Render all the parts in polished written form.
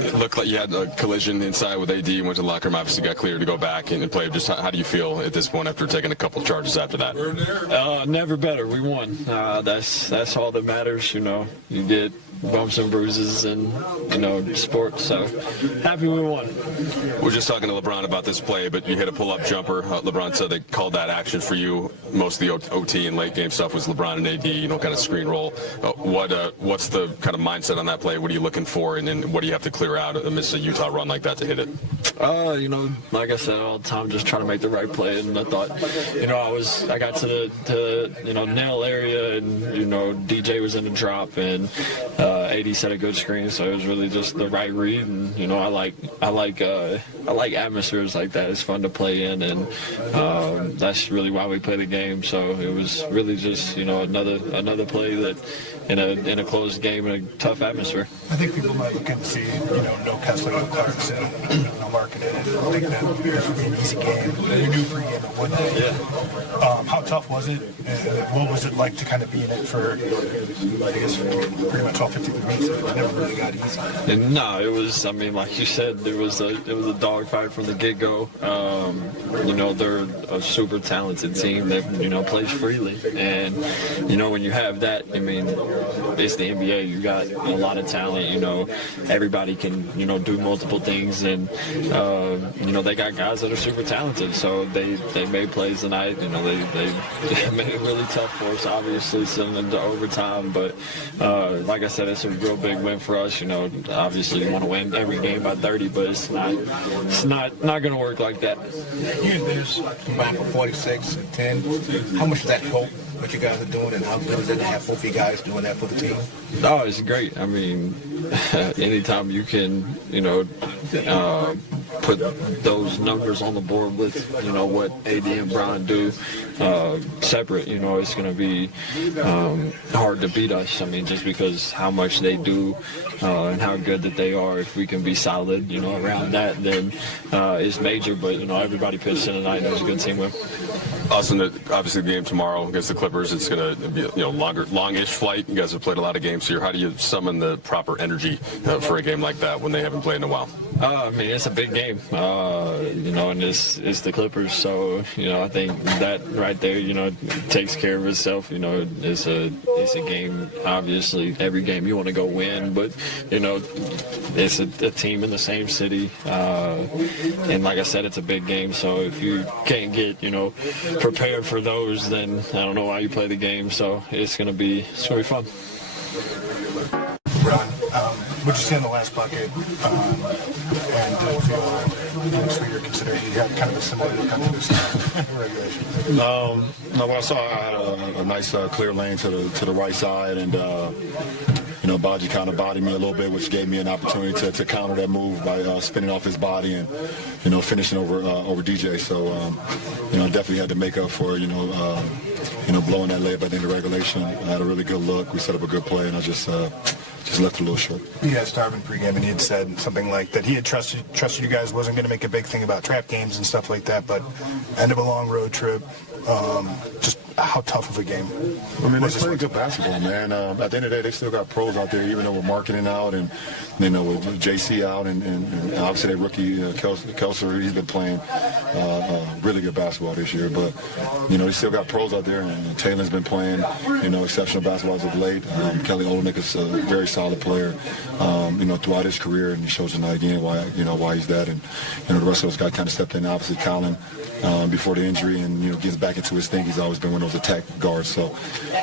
It looked like you had a collision inside with AD and went to the locker room. Obviously got cleared to go back and play. Just how do you feel at this point after taking a couple charges after that? Never better. We won. That's all that matters. You get bumps and bruises and, sports. So happy we won. We're just talking to LeBron about this play, but you hit a pull-up jumper. LeBron said they called that action for you. Most of the OT and late game stuff was LeBron and AD, kind of screen roll. What's the kind of mindset on that play? What are you looking for, and then what do you have to clear out amidst a Utah run like that to hit it? Like I said all the time, just trying to make the right play. And I thought, I got to the nail area, and DJ was in the drop, and AD set a good screen, so it was really just the right read. And I like atmospheres like that. It's fun to play in, and that's really why we play the game. So it was really just another play that in a closed game in a tough atmosphere. I think people might look and see no Kessler, no Clarkson, no Markkanen, and think that this would be an easy game. You knew pregame it would be. Yeah. How tough was it? And what was it like to kind of be in it for, I guess, pretty much all 53 minutes? It never really got easy. No, it was. Like you said, it was a dogfight from the get-go. They're a super talented team that plays freely, and when you have that, it's the NBA. You got a lot of talent. Everybody can do multiple things, and they got guys that are super talented. So they made plays tonight. They made it really tough for us. Obviously, sending them to overtime, but like I said, it's a real big win for us. Obviously you want to win every game by 30, but it's not going to work like that. You and Bears combined for 46 and 10. How much does that help what you guys are doing, and how good is it to have both of you guys doing that for the team? Oh, it's great. Anytime you can, put those numbers on the board with, what AD and Bron do separate, it's going to be hard to beat us. Just because how much they do and how good that they are. If we can be solid, around that, then it's major. But, everybody pitched in tonight, and it was a good team win. Austin, obviously the game tomorrow against the Clippers, it's going to be a longish flight. You guys have played a lot of games here. How do you summon the proper energy for a game like that when they haven't played in a while? It's a big game, and it's the Clippers. So, I think that right there, takes care of itself. It's a game. Obviously, every game you want to go win, but it's a team in the same city, and like I said, it's a big game. So if you can't get prepared for those, then I don't know why you play the game. So it's gonna be fun. Ron, what you see in the last bucket, and did it feel sweeter considering you had kind of a similar look under this regulation? No, what I saw, I had a nice clear lane to the right side, and Baji kind of bodied me a little bit, which gave me an opportunity to counter that move by spinning off his body and finishing over DJ. So I definitely had to make up for blowing that layup at the end of regulation. I had a really good look. We set up a good play, and I just left it a little short. He had Starvin pregame, and he had said something like that he had trusted you guys, wasn't going to make a big thing about trap games and stuff like that, but end of a long road trip, just how tough of a game? They play good basketball, man. At the end of the day, they still got pros out there, even though we're marketing out and with JC out and obviously that rookie Kelser, he's been playing really good basketball this year. But they still got pros out there, and Taylor's been playing exceptional basketball as of late. Kelly Olynyk is a very solid player, throughout his career, and he shows tonight again why he's that. And the rest of us guys kind of stepped in. Obviously, Colin before the injury, and gets back into his thing. He's always been one of those attack guards, so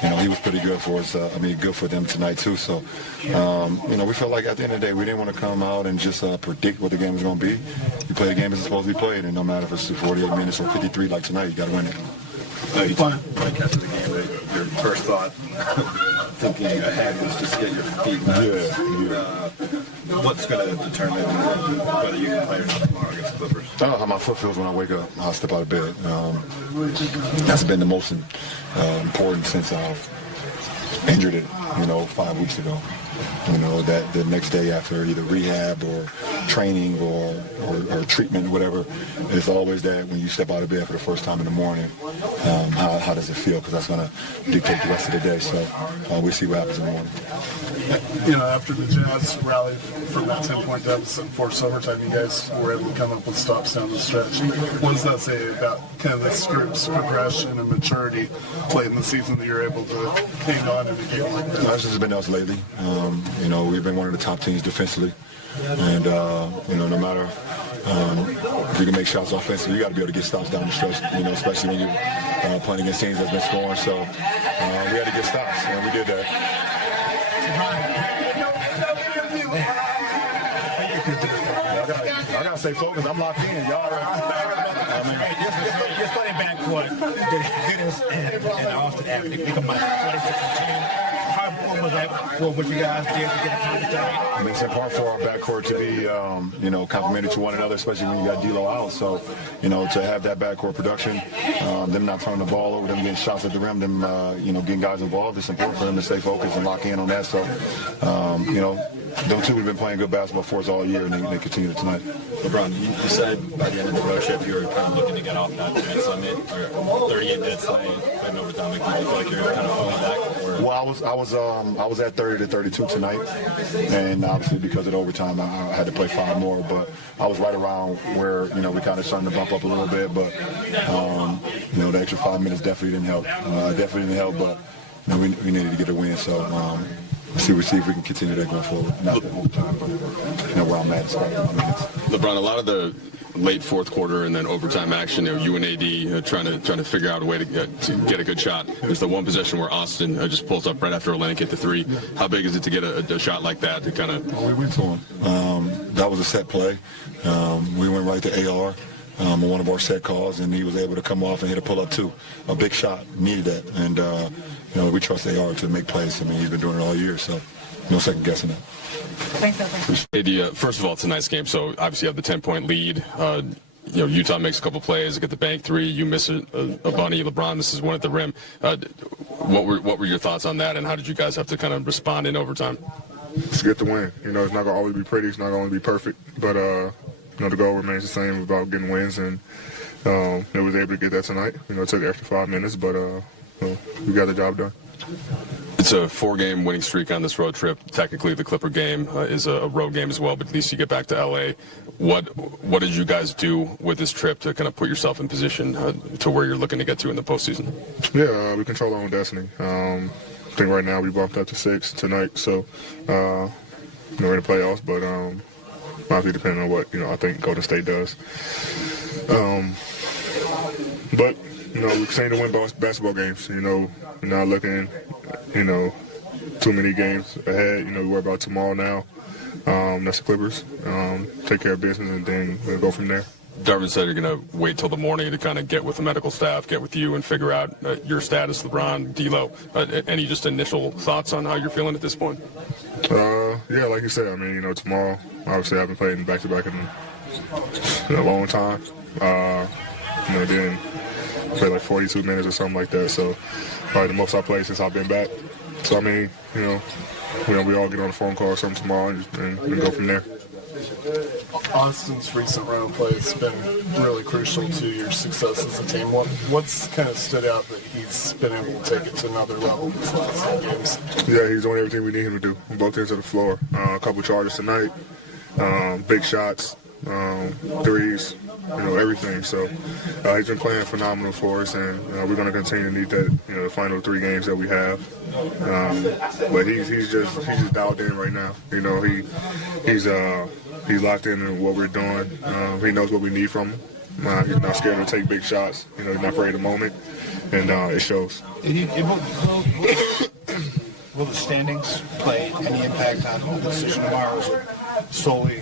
he was pretty good for us. Good for them tonight too. So we felt like at the end of the day we didn't want to come out and just predict what the game was going to be. You play the game as it's supposed to be played, and no matter if it's 48 minutes or 53 like tonight, you got to win it. You talked like after the game that your first thought, thinking ahead, was just get your feet back. Yeah. What's going to determine whether you can play or not tomorrow against the Clippers? I don't know how my foot feels when I wake up. I'll step out of bed. That's been the most important since I've injured it, 5 weeks ago. that the next day after either rehab or training or treatment or whatever, it's always that when you step out of bed for the first time in the morning, how does it feel? Because that's going to dictate the rest of the day. So we'll see what happens in the morning. After the Jazz rallied from that 10-point deficit and forced overtime, you guys were able to come up with stops down the stretch. What does that say about kind of this group's progression and maturity late in the season that you're able to hang on in a game like that? That's just been us lately. We've been one of the top teams defensively. And, no matter if you can make shots offensively, you got to be able to get stops down the stretch, especially when you're playing against teams that's been scoring. So we had to get stops, and we did that. I got to stay focused. I'm locked in. Y'all You're starting backcourt, Dennis and Austin after they become like 26-10. How important was that for what you guys did to get accomplished tonight? It's important for our backcourt to be, complementary to one another, especially when you got D'Lo out. So, to have that backcourt production, them not turning the ball over, them getting shots at the rim, them, getting guys involved, it's important for them to stay focused and lock in on that. So, them two have been playing good basketball for us all year, and they continue it tonight. LeBron, you said by the end of the road trip you were kind of looking to get off that minutes limit, or 38 minutes tonight, playing overtime. Do you feel like you're kind of falling back? Or? Well, I was at 30 to 32 tonight, and obviously because of the overtime, I had to play 5 more. But I was right around where we kind of starting to bump up a little bit. But the extra 5 minutes definitely didn't help. But we needed to get a win, so. See if we can continue that going forward. Not the whole time, but where I'm at. LeBron, a lot of the late fourth quarter and then overtime action, you and AD trying to figure out a way to get a good shot. There's the one possession where Austin just pulls up right after Olynyk hit the 3. How big is it to get a shot like that to kind of? We went to him. That was a set play. We went right to AR. On one of our set calls, and he was able to come off and hit a pull-up too. A big shot, needed that, and we trust AR to make plays. I mean, he's been doing it all year, so no second guessing that. Thanks, AD, first of all, it's a nice game. So obviously you have the 10-point lead. Utah makes a couple plays, get the bank 3. You miss a bunny. LeBron misses one at the rim. What were your thoughts on that, and how did you guys have to kind of respond in overtime? It's good to win. It's not going to always be pretty. It's not going to be perfect, but. The goal remains the same about getting wins, and we was able to get that tonight. It took extra 5 minutes, but we got the job done. It's a 4-game winning streak on this road trip. Technically, the Clipper game is a road game as well, but at least you get back to LA. What did you guys do with this trip to kind of put yourself in position to where you're looking to get to in the postseason? Yeah, we control our own destiny. I think right now we bumped up to 6 tonight, so we're in the playoffs, but. Obviously, depending on what I think Golden State does, but we continue to win basketball games. We're not looking, too many games ahead. We worry about tomorrow now. That's the Clippers. Take care of business, and then we'll go from there. Darvin said you're going to wait till the morning to kind of get with the medical staff, get with you, and figure out your status, LeBron, D'Lo. Any just initial thoughts on how you're feeling at this point? Yeah, like you said, tomorrow, obviously I haven't played in back-to-back in a long time. Then play like 42 minutes or something like that. So probably the most I played since I've been back. So, we all get on a phone call or something tomorrow and go from there. Austin's recent run of play has been really crucial to your success as a team. What's kind of stood out that he's been able to take it to another level these last 10 games? Yeah, he's doing everything we need him to do on both ends of the floor. A couple charges tonight, big shots, threes, everything. So he's been playing phenomenal for us, and we're going to continue to need that. The final 3 games that we have. But he's just dialed in right now. He's locked in what we're doing. He knows what we need from him. He's not scared to take big shots. He's not afraid of the moment, and it shows. Will the standings play any impact on the decision tomorrow? Is it solely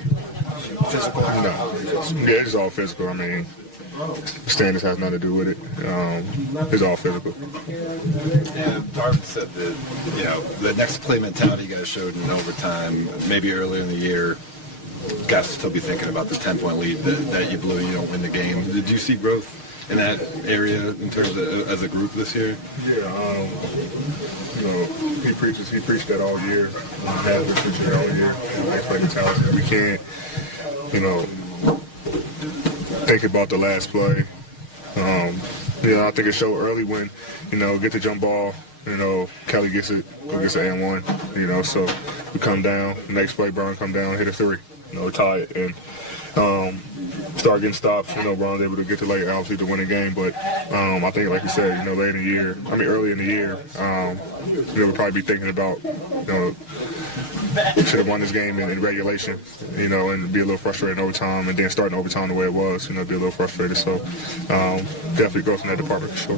physical? No. Yeah, it's all physical. Standings has nothing to do with it. It's all physical. And Darvin said that, the next play mentality you guys showed in overtime, maybe earlier in the year, got to still be thinking about the 10-point lead that you blew. You don't win the game. Did you see growth in that area in terms of as a group this year? Yeah, you know, he preached that all year. He has been preaching it all year. Expecting talent. We can't, you know, think about the last play. You know, I think it showed early when, you know, get the jump ball. You know, Kelly gets it, gets an and one. You know, so we come down. Next play, Brown come down, hit a three. You know, tie it and start getting stops. You know, Brown's able to get to late, obviously, to win the game. But I think, like you said, you know, late in the year, early in the year, you know, we'll probably be thinking about, you know, should have won this game in regulation, you know, and be a little frustrated in overtime, and then starting overtime the way it was, you know, be a little frustrated. So definitely growth in that department for sure.